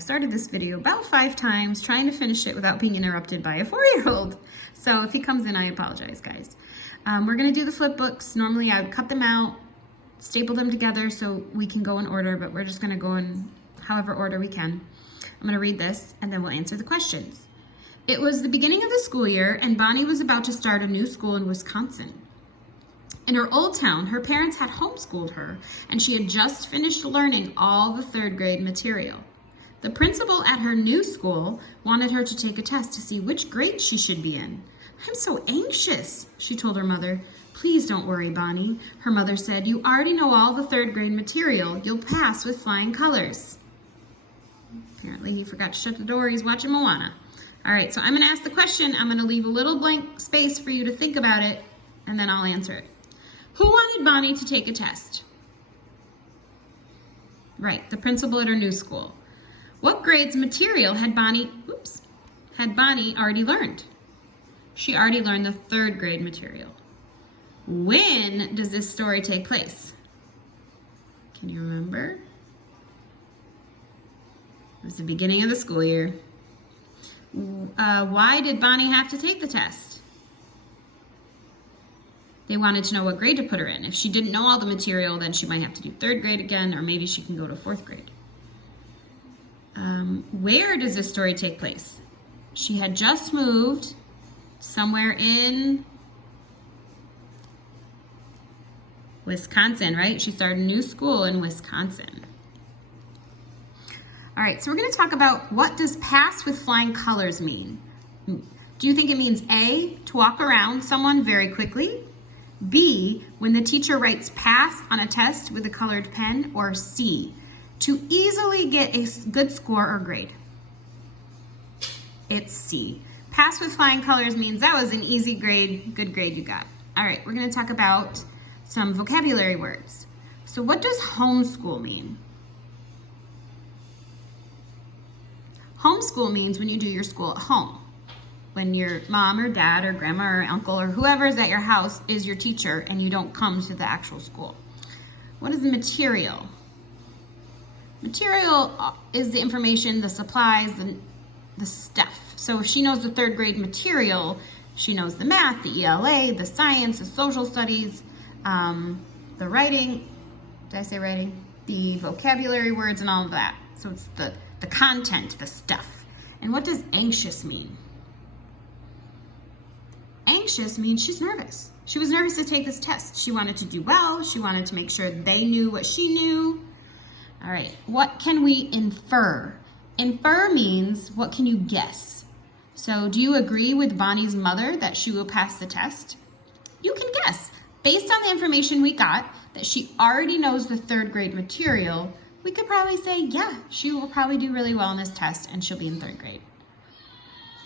I've started this video about 5 times trying to finish it without being interrupted by a 4-year-old. So if he comes in, I apologize, guys. We're gonna do the flip books. Normally I would cut them out, staple them together so we can go in order, but we're just gonna go in however order we can. I'm gonna read this and then we'll answer the questions. It was the beginning of the school year and Bonnie was about to start a new school in Wisconsin. In her old town, her parents had homeschooled her and she had just finished learning all the 3rd grade material. The principal at her new school wanted her to take a test to see which grade she should be in. I'm so anxious, she told her mother. Please don't worry, Bonnie. Her mother said, you already know all the 3rd grade material. You'll pass with flying colors. Apparently he forgot to shut the door. He's watching Moana. All right, so I'm gonna ask the question. I'm gonna leave a little blank space for you to think about it and then I'll answer it. Who wanted Bonnie to take a test? Right, the principal at her new school. What grade's material had Bonnie already learned? She already learned the 3rd grade material. When does this story take place? Can you remember? It was the beginning of the school year. Why did Bonnie have to take the test? They wanted to know what grade to put her in. If she didn't know all the material, then she might have to do 3rd grade again, or maybe she can go to 4th grade. Where does this story take place? She had just moved somewhere in Wisconsin, right? She started a new school in Wisconsin. All right, so we're gonna talk about what does pass with flying colors mean? Do you think it means A, to walk around someone very quickly? B, when the teacher writes pass on a test with a colored pen? Or C, to easily get a good score or grade? It's C. Pass with flying colors means that was an easy grade, good grade you got. All right, we're gonna talk about some vocabulary words. So what does homeschool mean? Homeschool means when you do your school at home. When your mom or dad or grandma or uncle or whoever's at your house is your teacher and you don't come to the actual school. What is the material? Material is the information, the supplies, the stuff. So if she knows the 3rd grade material, she knows the math, the ELA, the science, the social studies, the writing, did I say writing? The vocabulary words and all of that. So it's the content, the stuff. And what does anxious mean? Anxious means she's nervous. She was nervous to take this test. She wanted to do well. She wanted to make sure they knew what she knew. All right, what can we infer? Infer means what can you guess? So do you agree with Bonnie's mother that she will pass the test? You can guess. Based on the information we got, that she already knows the 3rd grade material, we could probably say, yeah, she will probably do really well on this test and she'll be in 3rd grade.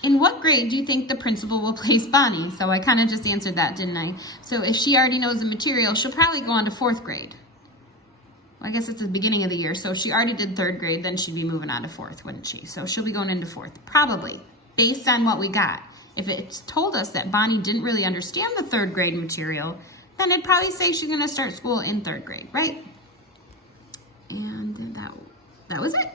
In what grade do you think the principal will place Bonnie? So I kind of just answered that, didn't I? So if she already knows the material, she'll probably go on to 4th grade. Well, I guess it's the beginning of the year. So if she already did 3rd grade, then she'd be moving on to 4th, wouldn't she? So she'll be going into 4th, probably, based on what we got. If it's told us that Bonnie didn't really understand the 3rd grade material, then it'd probably say she's gonna start school in 3rd grade, right? And that was it.